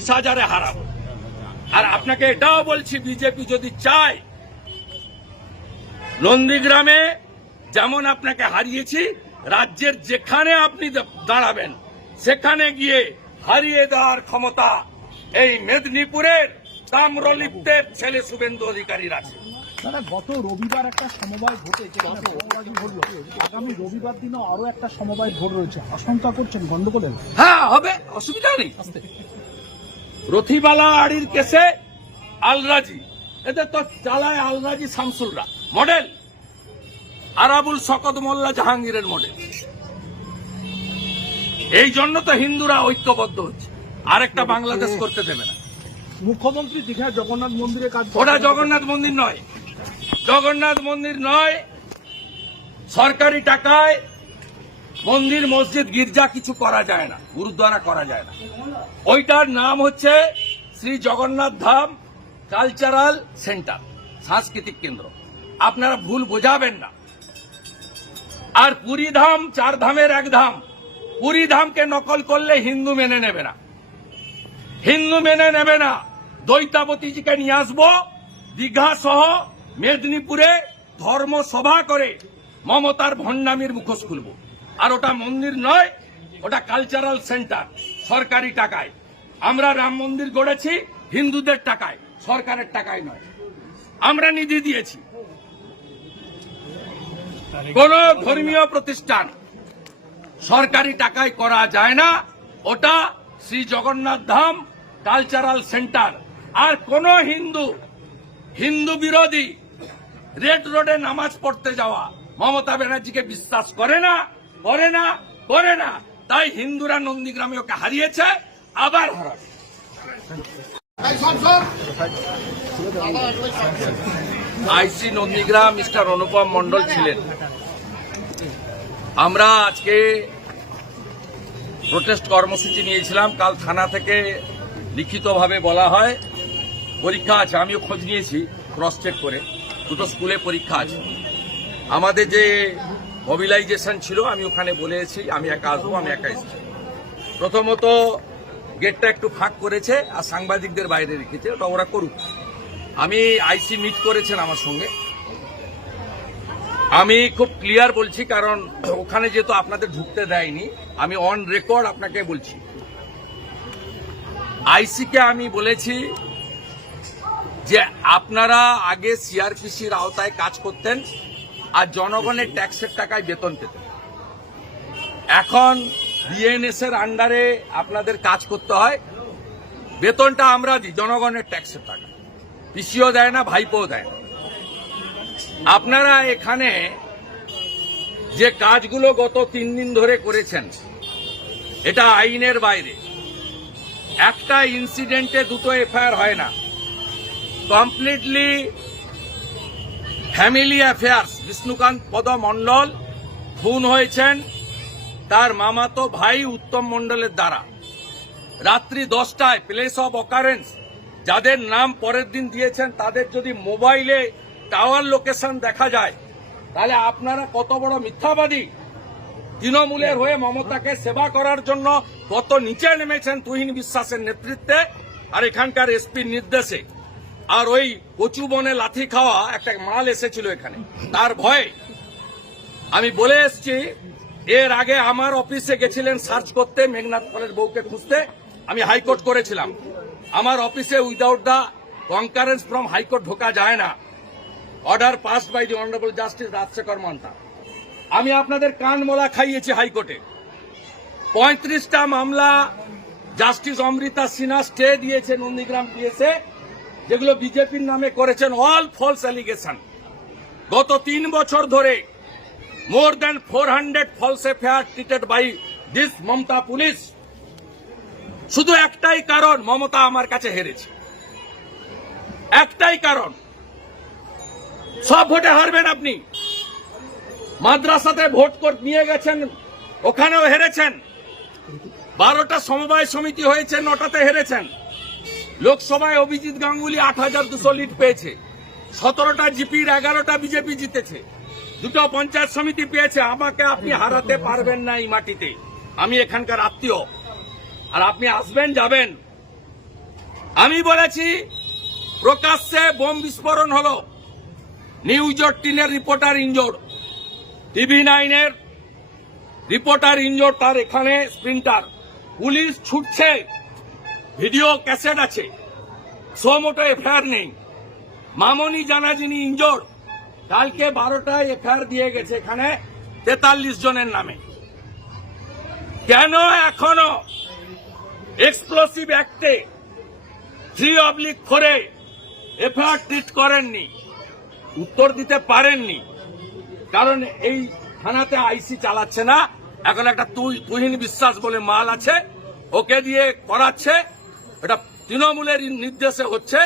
20,000-এ হারাবো। আর আপনাকে এটাও বলছি, বিজেপি যদি চায়, নন্দীগ্রামে যেমন আপনাকে হারিয়েছি, রাজ্যের যেখানে আপনি দাঁড়াবেন সেখানে গিয়ে হারিয়ে দেওয়ার ক্ষমতা এই মেদিনীপুরের তাম্রলিপ্তের ছেলে শুভেন্দু অধিকারীর আছে। দাদা, গত রবিবার একটা সমবায় ভোটে আগামী রবিবার দিনও আরো একটা সমবায় ভোট রয়েছে, আশঙ্কা করছেন গন্ডগোলের? হ্যাঁ, হবে, অসুবিধা নেই। রথিবালা আড়ির কেসে আলরাজি, এদের তো চালায় আলরাজি শামসুলরা মডেল, আরাবুল শকত মোল্লা জাহাঙ্গীরের মডেল। এই জন্য তো হিন্দুরা ঐক্যবদ্ধ হচ্ছে, আরেকটা বাংলাদেশ করতে দেবে না। মুখ্যমন্ত্রী দীঘায় জগন্নাথ মন্দিরে কাজ, ওটা জগন্নাথ মন্দির নয়, জগন্নাথ মন্দির নয়। সরকারি টাকায় মন্দির, মসজিদ, গির্জা কিছু করা যায় না, গুরুদ্বারা করা যায় না। ওইটার নাম হচ্ছে শ্রী জগন্নাথ ধাম কালচারাল সেন্টার, সাংস্কৃতিক কেন্দ্র। আপনারা ভুল বোঝাবেন না। আর পুরী ধাম 4 ধামের 1 ধাম, পুরী ধামকে নকল করলে হিন্দু মেনে নেবে না, হিন্দু মেনে নেবে না। দ্বৈতাবতীজিকে নিয়ে আসবো, দীঘা সহ মেদিনীপুরে ধর্মসভা করে মমতার ভণ্ডামির মুখোশ খুলব। আর ওটা মন্দির নয়, ওটা কালচারাল সেন্টার, সরকারি টাকায়। আমরা রাম মন্দির গড়েছি হিন্দুদের টাকায়, সরকারের টাকায় নয়। আমরা নিধি দিয়েছি। কোন ধর্মীয় প্রতিষ্ঠান সরকারি টাকায় করা যায় না, ওটা শ্রী জগন্নাথ ধাম কালচারাল সেন্টার। আর কোন হিন্দু বিরোধী রেড রোডে নামাজ পড়তে যাওয়া মমতা ব্যানার্জিকে বিশ্বাস করে না, করে না, করে না। তাই হিন্দুরা নন্দীগ্রামে ওকে হারিয়েছে, আবার হারাবে। আইসি নন্দীগ্রাম মিস্টার অনুপম মণ্ডল ছিলেন। আমরা আজকে প্রোটেস্ট কর্মসূচি নিয়েছিলাম। কাল থানা থেকে লিখিতভাবে বলা হয় পরীক্ষা আছে। আমিও খোঁজ নিয়েছি, ক্রস চেক করে, 2টো স্কুলে পরীক্ষা আছে। আমাদের যে মোবিলাইজেশন ছিল, আমি ওখানে বলেছি আমি একা আসবো, আমি একা এসেছি। প্রথমত গেটটা একটু ফাঁক করেছে আর সাংবাদিকদের বাইরে রেখেছে, ওটা ওরা করুক। আমি আইসি মিট করেছেন আমার সঙ্গে, আমি খুব ক্লিয়ার বলছি, কারণ ওখানে যেহেতু আপনাদের ঢুকতে দেয়নি, আমি অন রেকর্ড আপনাকে বলছি। আইসিকে আমি বলেছি যে আপনারা আগে সিআরপিসির আওতায় কাজ করতেন আর জনগণের ট্যাক্সের টাকায় বেতন পেতেন। এখন বিএনএস এর আন্ডারে আপনাদের কাজ করতে হয়, বেতনটা আমরা দিই জনগণের ট্যাক্সের টাকা, পিসিও দেয় না, ভাইপোও দেয় না। আপনারা এখানে যে কাজগুলো গত 3 দিন ধরে করেছেন, এটা আইনের বাইরে। একটা ইনসিডেন্টে 2টো এফআইআর হয় না, কমপ্লিটলি ফ্যামিলি অ্যাফেয়ার্স। বিষ্ণুকান্ত পদ মণ্ডল খুন হয়েছেন তার মামাতো ভাই উত্তম মণ্ডলের দ্বারা। রাত্রি 10টায় প্লেস অফ অকারেন্স যাদের নাম পরের দিন দিয়েছেন, তাদের যদি মোবাইলে টাওয়ার লোকেশন দেখা যায়, তাহলে আপনারা কত বড় মিথ্যাবাদী। তৃণমূলের হয়ে মমতাকে সেবা করার জন্য কত নিচে নেমেছেন তুহিন বিশ্বাসের নেতৃত্বে আর এখানকার এসপির নির্দেশে। আর ওই কচু বনে লাথি খাওয়া একটা মাল এসেছিল এখানে, তার ভয়ে। আমি বলে এসছি, এর আগে আমার অফিসে গেছিলেন সার্চ করতে, মেঘনাথ পালের বউকে খুঁজতে। আমি হাইকোর্ট করেছিলাম, আমার অফিসে without the concurrence from high court ঢোকা যায় না। Order passed by the honourable justice Rajasekhar Manta. আমি আপনাদের কান মোলা খাইয়েছি হাইকোর্টে। 35টা মামলা জাস্টিস অমৃতা সিনহা স্টে দিয়েছে নন্দীগ্রাম পিএসএ, যেগুলো বিজেপির নামে করেছেন, অল ফলস অ্যালিগেশন। গত 3 বছর ধরে more than 400 false FIR treated by this Mamata police. শুধু একটাই কারণ, মমতা আমার কাছে হেরেছে। একটাই কারণ, সব ভোটে হারবেন আপনি। মাদ্রাসাতে ভোট নিয়ে গেছেন, ওখানেও হেরেছেন। 12টা সমবায় সমিতি হয়েছে, 9টাতে হেরেছেন। লোকসভায় অভিজিৎ গাঙ্গুলি 8,200 লিড পেয়েছে, 17টা জিপির 11টা বিজেপি জিতেছে, 2টো পঞ্চায়েত সমিতি পেয়েছে। আমাকে আপনি হারাতে পারবেন না এই মাটিতে। আমি এখানকার আত্মীয়, আর আপনি আসবেন যাবেন, আমি বলেছি প্রকাশ্যে বোম বিস্ফোরণ হলো, নিউজ 18 এর রিপোর্টার ইনজোর, টিভি 9 এর রিপোর্টার ইনজোর, তার এখানে স্প্রিন্টার, পুলিশ ছুটছে, ভিডিও ক্যাসেট আছে, সোমোটো এফআইআর নেই। মামনি জানা যিনি ইনজোর, কালকে 12টায় এফআইআর দিয়ে গেছে এখানে 43 জনের নামে। কেন এখনো এক্সপ্লোসিভ অ্যাক্টে 3/4 এফআইআর ট্রিট করেননি? উত্তর দিতে পারেননি, কারণ এই থানাতে আইসি চালাচ্ছে না, এখন একটা তুহিন বিশ্বাস বলে মাল আছে, ওকে দিয়ে করাচ্ছে। এটা তৃণমূলের নির্দেশে হচ্ছে,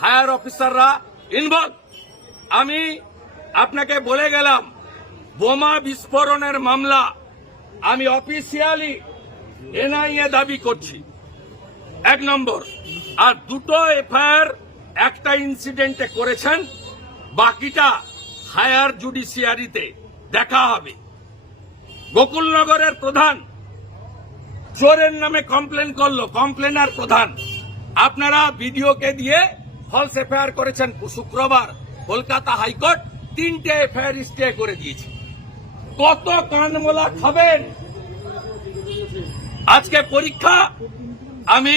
হায়ার অফিসাররা ইনভলভ। আমি আপনাকে বলে গেলাম, বোমা বিস্ফোরণের মামলা আমি অফিসিয়ালি এনআইএ দাবি করছি, 1 নম্বর। আর 2টো এফআইআর একটা ইনসিডেন্টে করেছেন, বাকিটা হায়ার জুডিশিয়ারিতে দেখা হবে। গোকুলনগরের প্রধান চোরের নামে কমপ্লেন করলো, কমপ্লেনার প্রধান, আপনারা ভিডিওকে দিয়ে ফলস এফআইআর করেছেন। শুক্রবার কলকাতা হাইকোর্ট 3টে এফআইআর স্টে করে দিয়েছে। কত কানমোলা খাবেন? আজকে পরীক্ষা, আমি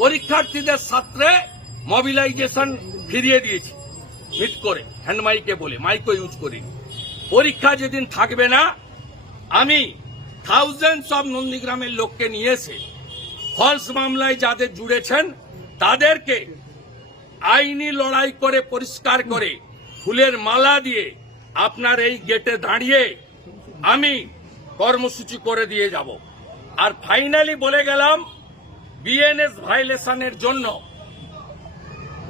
পরীক্ষার্থীদের ছাত্রে মোবিলাইজেশন ফিরিয়ে দিয়েছি, মিট করে হ্যান্ড মাইকে বলে, মাইকও ইউজ করি। পরীক্ষা যেদিন থাকবে না, আমি থাউজেন্ডস অব নন্দীগ্রামের লোককে নিয়ে এসে ফলস মামলায় যাদের জুড়েছেন তাদেরকে আইনি লড়াই করে পরিষ্কার করে ফুলের মালা দিয়ে আপনার এই গেটে দাঁড়িয়ে আমি কর্মসূচি করে দিয়ে যাব। আর ফাইনালি বলে গেলাম, বিএনএস ভাইলেশনের জন্য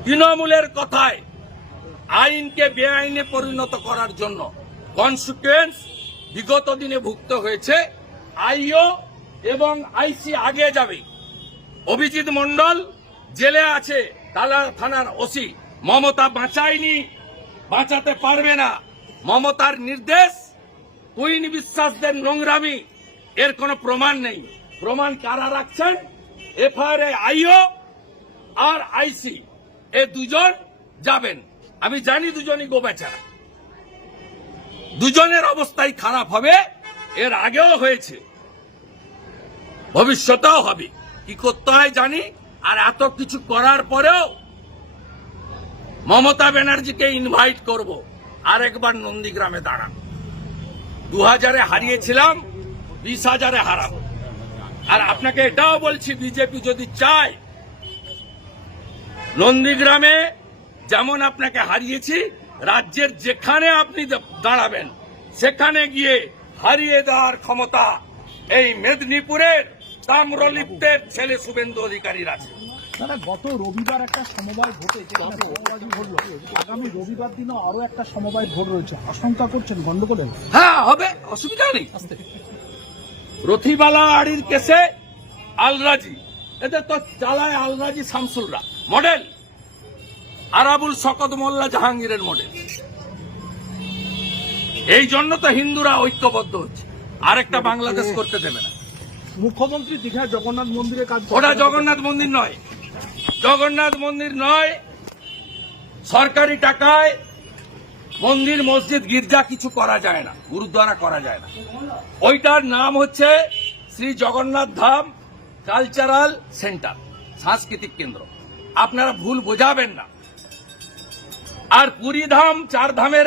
তৃণমূলের কথায় আইনকে বেআইনে পরিণত করার জন্য কনসিকুয়েন্স বিগত দিনে ভুক্ত হয়েছে। আইও এবং আইসি আগে যাবে। অভিজিৎ মণ্ডল জেলে আছে, তালা থানার ওসি। মমতা বাঁচায়নি, বাঁচাতে পারবে না। মমতার নির্দেশ, কুইন বিশ্বাসদের নোংরামি, এর কোনো প্রমাণ নেই। প্রমাণ কারা রাখছেন? এফআইআর আইও আর আইসি, এ দুজন যাবেন। আমি জানি দুজনই গোবেচারা, দুজনের অবস্থাই খারাপ হবে। এর আগেও হয়েছে, ভবিষ্যতেও হবে। কি করতে হয় জানি। আর এত কিছু করার পরেও মমতা ব্যানার্জিকে ইনভাইট করব, আরেকবার নন্দীগ্রামে দাঁড়ান। 2000-এ হারিয়েছিলাম, 20,000-এ হারাবো। আর আপনাকে এটাও বলছি, বিজেপি যদি চায়, নন্দীগ্রামে যেমন আপনাকে হারিয়েছি, রাজ্যের যেখানে আপনি দাঁড়াবেন সেখানে গিয়ে হারিয়ে দেওয়ার ক্ষমতা এই মেদিনীপুরের তাম্রলিপ্তের ছেলে শুভেন্দু অধিকারীর আছে। দাদা, গত রবিবার একটা সমবায় ভোটে যেখানে বোমাবাজি ঘটলো, আগামী রবিবার দিনও আরো একটা সমবায় ভোট রয়েছে, আশঙ্কা করছেন গন্ডগোলের? হ্যাঁ, হবে, অসুবিধা নেই। রথিবালা আড়ির কেসে আলরাজি, এদের তো চালায় আলরাজি শামসুলরা মডেল, আরাবুল শকত মোল্লা জাহাঙ্গীরের মডেল। এই জন্য তো হিন্দুরা ঐক্যবদ্ধ হচ্ছে, আরেকটা বাংলাদেশ করতে দেবে না। মুখ্যমন্ত্রী দীঘায় জগন্নাথ মন্দিরে কাজ, ওটা জগন্নাথ মন্দির নয়, জগন্নাথ মন্দির নয়। সরকারি টাকায় মন্দির, মসজিদ, গির্জা কিছু করা যায় না, গুরুদ্বারা করা যায় না। ওইটার নাম হচ্ছে শ্রী জগন্নাথ ধাম কালচারাল সেন্টার, সাংস্কৃতিক কেন্দ্র। আপনারা ভুল বোঝাবেন না। আর পুরী ধাম 4 ধামের